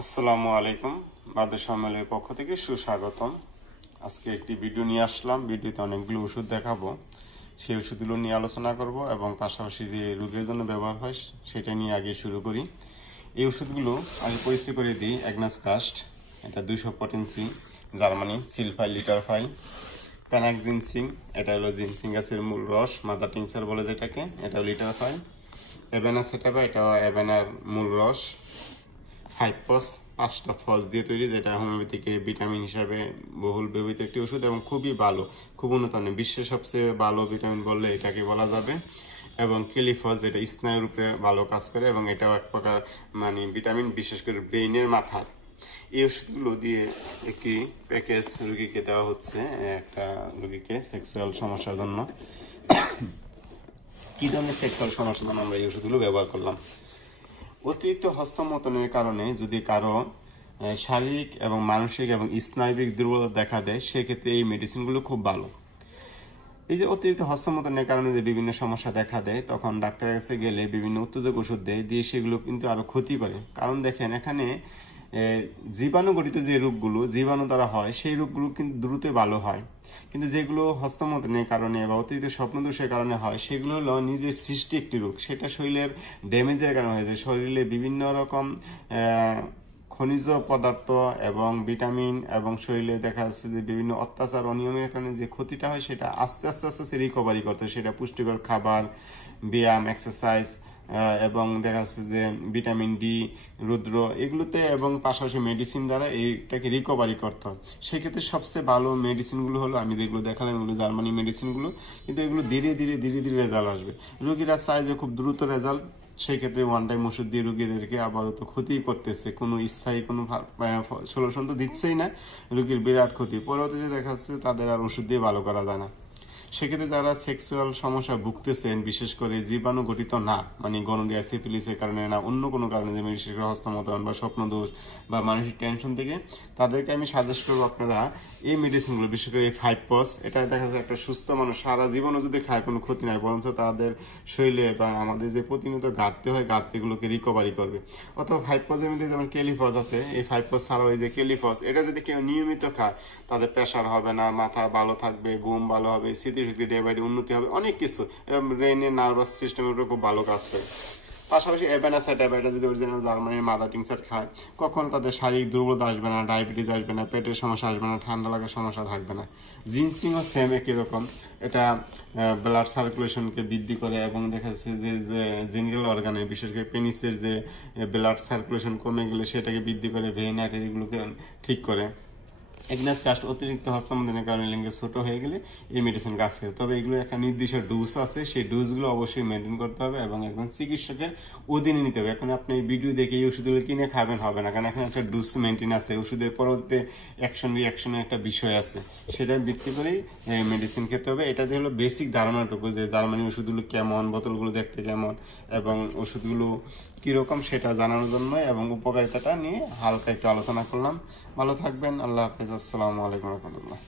আসসালামু আলাইকুম। বাদে সম্মেলনের পক্ষ থেকে সুস্বাগতম। আজকে একটি ভিডিও নিয়ে আসলাম। ভিডিওতে অনেকগুলো ওষুধ দেখাবো, সেই ওষুধগুলো নিয়ে আলোচনা করব এবং পাশাপাশি যে রোগের জন্য ব্যবহার হয় সেটা নিয়ে আগে শুরু করি। এই ওষুধগুলো আগে পরিচয় করে দিই। অ্যাগনাস কাস্ট, এটা 200 পটেন্সি, জার্মানি। সিলফাইল লিটারফাইল, প্যানাকজিনসিং, এটা হলো জিনসিং গাছের মূল রস, মাদার টিংচার বলে যেটাকে, এটাও লিটারফাইল। এভেনা সেটাবা, এটাও এভেনার মূল রস। হাইপস, 5টা ফস দিয়ে তৈরি, যেটা হোমিওপ্যাথিকে ভিটামিন হিসাবে বহুল ব্যবহৃত একটি ওষুধ এবং খুবই ভালো, খুব উন্নত মানের, বিশ্বের সবচেয়ে ভালো ভিটামিন বললে এটাকে বলা যাবে। এবং কেলিফস, যেটা স্নায়ুর উপরে ভালো কাজ করে এবং এটাও এক প্রকার ভিটামিন, বিশেষ করে ব্রেইনের মাথার। এই ওষুধগুলো দিয়ে একটি প্যাকেজ রোগীকে দেওয়া হচ্ছে, একটা রোগীকে সেক্সুয়াল সমস্যার জন্য। কী ধরনের সেক্সুয়াল সমস্যার জন্য আমরা এই ওষুধগুলো ব্যবহার করলাম? অতিরিক্ত হস্তমৈথুনের কারণে যদি কারো শারীরিক এবং মানসিক এবং স্নায়বিক দুর্বলতা দেখা দেয়, সেক্ষেত্রে এই মেডিসিনগুলো খুব ভালো। এই যে অতিরিক্ত হস্তমৈথুনের কারণে যে বিভিন্ন সমস্যা দেখা দেয়, তখন ডাক্তারের কাছে গেলে বিভিন্ন উত্তেজক ওষুধ দেয়, দিয়ে সেগুলো কিন্তু আরও ক্ষতি করে। কারণ দেখেন, এখানে জীবাণুগঠিত যে রোগগুলো জীবাণু দ্বারা হয়, সেই রোগগুলো কিন্তু দ্রুত ভালো হয়। কিন্তু যেগুলো হস্তমৈথুনের কারণে বা অতিরিক্ত স্বপ্নদোষের কারণে হয়, সেগুলো হলো নিজের সৃষ্টি একটি রোগ। সেটা শরীরের ড্যামেজের কারণে হয়েছে। শরীরে বিভিন্ন রকম খনিজ পদার্থ এবং ভিটামিন এবং শরীরে দেখা যাচ্ছে যে বিভিন্ন অত্যাচার অনিয়মের কারণে যে ক্ষতিটা হয়, সেটা আস্তে আস্তে আস্তে আস্তে রিকভারি করতে হয়। সেটা পুষ্টিকর খাবার, ব্যায়াম, এক্সারসাইজ এবং দেখা যাচ্ছে যে ভিটামিন ডি, রুদ্র, এগুলোতে এবং পাশাপাশি মেডিসিন দ্বারা এইটাকে রিকভারি করতে হয়। সেক্ষেত্রে সবচেয়ে ভালো মেডিসিনগুলো হলো, আমি যেগুলো দেখালাম এগুলো জার্মানি মেডিসিনগুলো, কিন্তু এগুলো ধীরে ধীরে ধীরে ধীরে রেজাল্ট আসবে। রোগীরা চায় যে খুব দ্রুত রেজাল্ট, সেই ক্ষেত্রে ওয়ান টাইম ওষুধ দিয়ে রোগীদেরকে আপাতত ক্ষতি করতেছে, কোনো স্থায়ী কোনো সলিউশন তো দিচ্ছেই না, রোগীর বিরাট ক্ষতি। পরবর্তীতে দেখা যাচ্ছে তাদের আর ওষুধ দিয়ে ভালো করা যায় না। সেক্ষেত্রে যারা সেক্সুয়াল সমস্যা ভুগতেছেন, বিশেষ করে জীবাণু গঠিত না, গনোরিয়া, সিফিলিসের কারণে না, অন্য কোনো কারণে, যেমন বিশেষ করে হস্তমৈথুন বা স্বপ্নদোষ বা মানসিক টেনশন থেকে, তাদেরকে আমি সাজেস্ট করবো আপনারা এই মেডিসিনগুলো, বিশেষ করে এই 5 এটা দেখা যাচ্ছে একটা সুস্থ মানুষ সারা জীবনও যদি খায় কোনো ক্ষতি নাই, বরঞ্চ তাদের শরীরে বা আমাদের যে প্রতিনিয়ত ঘাটতি হয়, ঘাটতিগুলোকে রিকভারি করবে। অথবা 5 মধ্যে যেমন কেলিফস আছে, এই 5 ছাড়াও এই যে কেলিফস, এটা যদি কেউ নিয়মিত খায়, তাদের প্রেশার হবে না, মাথা ভালো থাকবে, ঘুম ভালো হবে, স্মৃতিশক্তি ডে বাই ডে উন্নতি হবে, অনেক কিছু। এটা ব্রেনের নার্ভাস সিস্টেমের উপরে খুব ভালো কাজ করে। পাশাপাশি এবেনাসাইটাবা, এটা যদি অরিজিনাল জার্মানির মাদার টিংচার খায়, কখনো তাদের শারীরিক দুর্বলতা আসবে না, ডায়াবেটিস আসবে না, পেটের সমস্যা আসবে না, ঠান্ডা লাগার সমস্যা থাকবে না। জিনসিংও সেম একই রকম, এটা ব্লাড সার্কুলেশনকে বৃদ্ধি করে এবং দেখা যাচ্ছে যে জেনারেল অর্গানে, বিশেষ করে পেনিসের যে ব্লাড সার্কুলেশন কমে গেলে সেটাকে বৃদ্ধি করে, ভেইন আর্টারিগুলোকে ঠিক করে। অ্যাগনাস কাস্ট, অতিরিক্ত হস্তমৈথুনের কারণে লিঙ্গ ছোট হয়ে গেলে এই মেডিসিন কাজ করে। তবে এগুলো একটা নির্দিষ্ট ডোজ আছে, সেই ডোজগুলো অবশ্যই মেনটেন করতে হবে এবং একজন চিকিৎসকের অধীনে নিতে হবে। এখন আপনি এই ভিডিও দেখে এই ওষুধগুলো কিনে খাবেন হবে না, কারণ এখন একটা ডোজ মেনটেন আছে, ওষুধের পরবর্তীতে অ্যাকশন রিঅ্যাকশনের একটা বিষয় আছে, সেটা ভিত্তি করেই মেডিসিন খেতে হবে। এটাতে হলো বেসিক ধারণাটুকু, যে জার্মানি ওষুধগুলো কেমন, বোতলগুলো দেখতে কেমন এবং ওষুধগুলো কীরকম, সেটা জানানোর জন্য এবং উপকারিতাটা নিয়ে হালকা একটু আলোচনা করলাম। ভালো থাকবেন, আল্লাহ হাফেজ, আসসালামু আলাইকুম রহমতুল্লাহ।